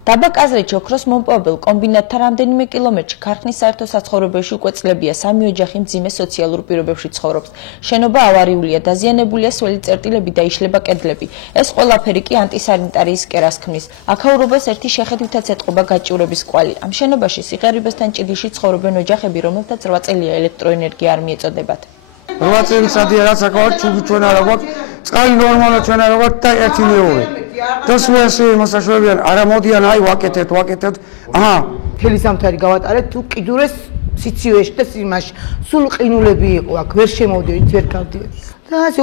დაბა კაზრეთში ოქროს მომპოვებელ კომბინატთან რამდენიმე კილომეტრში ქარხნის საერთო საცხოვრებელში უკვე წლებია სამი ოჯახი მძიმე სოციალურ პირობებში ცხოვრობს. შენობა ავარიულია, დაზიანებულია სველი წერტილები და იშლება კედლები. ეს ყველაფერი კი ანტისანიტარიის კერას ქმნის. აქაურობას ერთი შეხედვითაც ეტყობა გაჭირვების კვალი. ამ შენობაში სიღარიბესთან ჭიდიში ცხოვრობენ ოჯახები, რომელთაც 8 წელია ელექტროენერგია არ მიეწოდებათ. 8 წელიწადია რაც აქაურა ჩუგი ჩვენ არ აგვაქვს, წყალი ნორმალურად ჩვენ არ აგვაქვს და 1 მეორე. და სუესი მოსაშუალებიან არა მოდიან აი ვაკეთებთ. მთელი ზამთარი გავატარეთ თუ კიდურეს სიცივეში და იმაში. სულ ყინულები იყო აქ, ვერ შემოვდივით, ვერ გავდივით. და ასე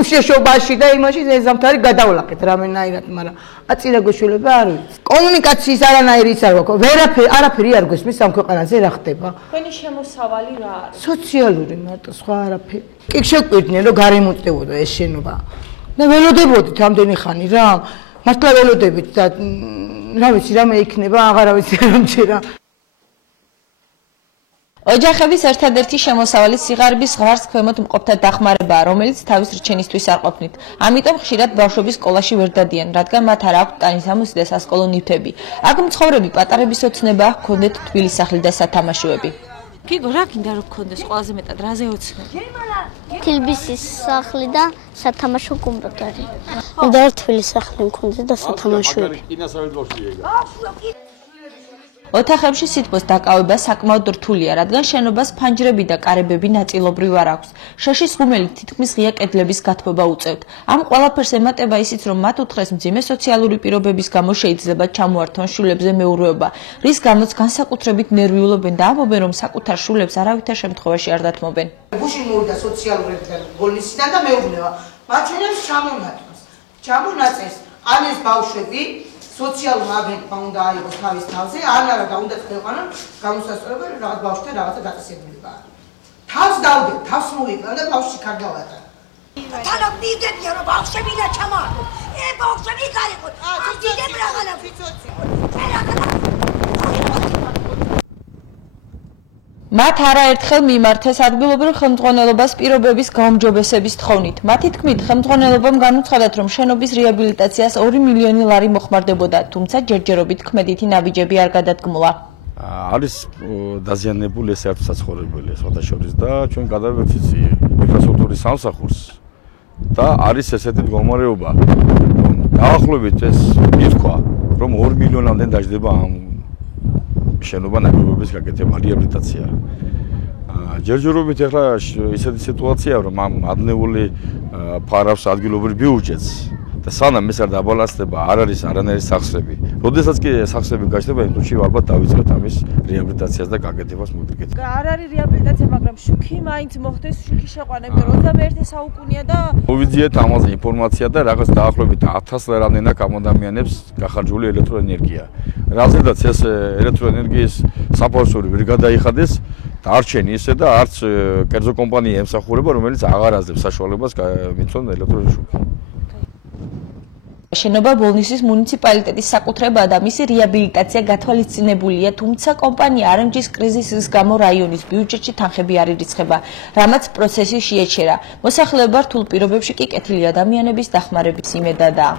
უშუშობაში და იმაში ზამთარი გადავლაკეთ რამენაირად, მაგრამ აწირა გეშველება არ ვიცი. კომუნიკაციის არანაირი ის არ გვაქვს. არაფერი არ გვესმის ამ ქვეყანაზე რა ხდება. თქვენი შემოსავალი რა არის? სოციალური მარტო, სხვა არაფერი. კი შეგვიყვირდნენ რომ გარემონტდებოდა ეს შენობა. და ველოდებოდით ამდენი ხანი რა. მართლა ველოდებით და რა ვიცი რამე იქნება, აღარა ვიცი რამჯერა. ოჯახების ერთადერთი შემოსავალი სიღარიბის ზღვარს ქვემოთ მყოფთა დახმარებაა, რომელიც თავის რჩენისთვის არ ყოფნით. ამიტომ ხშირად ბავშვები სკოლაში ვერ დადიან, რადგან მათ არ აქვთ ტანისამოსი და სასკოლო ნივთები. აქ მცხოვრები პატარების ოცნება ჰქონდეთ თბილისახლი და სათამაშოები. გიგო, რა გინდა რომ გქონდეს ყველაზე მეტად, რაზე ოცნები? თბილისის სახლი და სათამაშო კომპიუტერი. და თბილისის სახლი მქონდა და სათამაშოები. ოთახებში სითბოს დაკავება საკმაოდ რთულია, რადგან შენობას ფანჯრები და კარებები ნაწილობრივ არ აქვს. შეშის ღუმელი თითქმის ღია კედლების გათბობა უწევთ. ამ ყველაფერს ემატება ისიც, რომ მათ უთხრეს მძიმე სოციალური პირობების გამო შეიძლება ჩამოართვან შვილებზე მეურვეობა, რის გამოც განსაკუთრებით ნერვიულობენ და ამბობენ, რომ საკუთარ შვილებს არავითარ შემთხვევაში არ დათმობენ. გუში მოვიდა სოციალურებთან ბოლნისიდან და მეუბნება. მათ შენებს ჩამონაწეს. ან ეს ბავშვები სოციალურ აგენტმა უნდა აიღოს თავის თავზე, ან არა და უნდა ქვეყანამ გამოსასწორებელი რაღაც ბავშვთან რაღაცა დაწესებულება. თავს დავდებ, თავს მოვიკლავ და ბავშვი კარგავატა. თანამ მივდებია რომ ბავშვები და ჩამოაყო. ბავშვები გარიყოთ. დიდებ რაღაცა ფიცოცი. მათ არაერთხელ მიმართეს ადგილობრივ ხელმძღვანელობას პირობების გაუმჯობესების თხოვნით. მათი თქმით, ხელმძღვანელობამ განუცხადათ, რომ შენობის რეაბილიტაციას 2 მილიონი ლარი მოხმარდებოდა, თუმცა ჯერჯერობით ქმედითი ნაბიჯები არ გადადგმულა. არის დაზიანებული ეს საერთო საცხოვრებელი სხვადასხვა და ჩვენ გადავერთით ინფრასტრუქტურის სამსახურს და არის ესეთი მდგომარეობა, რომ დაახლოებით ეს ითქვა, რომ 2 მილიონამდე დაждდება ამ შენობა ნაგებობის გაკეთება, რეაბილიტაცია. ჯერჯერობით ახლა ისეთი სიტუაციაა, რომ ამ ადნეული ფარავს ადგილობრივ ბიუჯეტს და სანამ ეს არ დაბალანსდება, არ არის არანაირი სახსრები. როდესაც კი სახსრები გაჩნდება, იმ დროში ალბათ დავიწყებთ ამის რეაბილიტაციას და გაკეთებას მოდრიგეთ. არ არის რეაბილიტაცია, მაგრამ შუქი მაინც მოხდეს, შუქი შეყვანა, იმიტომ რომ 21 საუკუნეა და მოვიძიეთ ამაზე ინფორმაცია და რაღაც დაახლოებით 1000 რამდენ აქ ამ ადამიანებს გახარჯული ელექტროენერგია. რაზედაც ეს ელექტროენერგიის საფორსური ვერ გადაიხადეს, დარჩენ ისე და არც კერძო კომპანია ემსახურება, რომელიც აღარ აძლევს საშუალებას მიცონ ელექტროენერგიას. შენობა ბოლნისის მუნიციპალიტეტის საკუთრებაა და მისი რეაბილიტაცია გათვალისწინებულია, თუმცა კომპანია RMG-ის კრიზისის გამო რაიონის ბიუჯეტში თანხები არ ირიცხება, რამაც პროცესი შეეჩერა. მოსახლეობა რთულ პირობებში კი კეთილი ადამიანების დახმარების იმედადაა.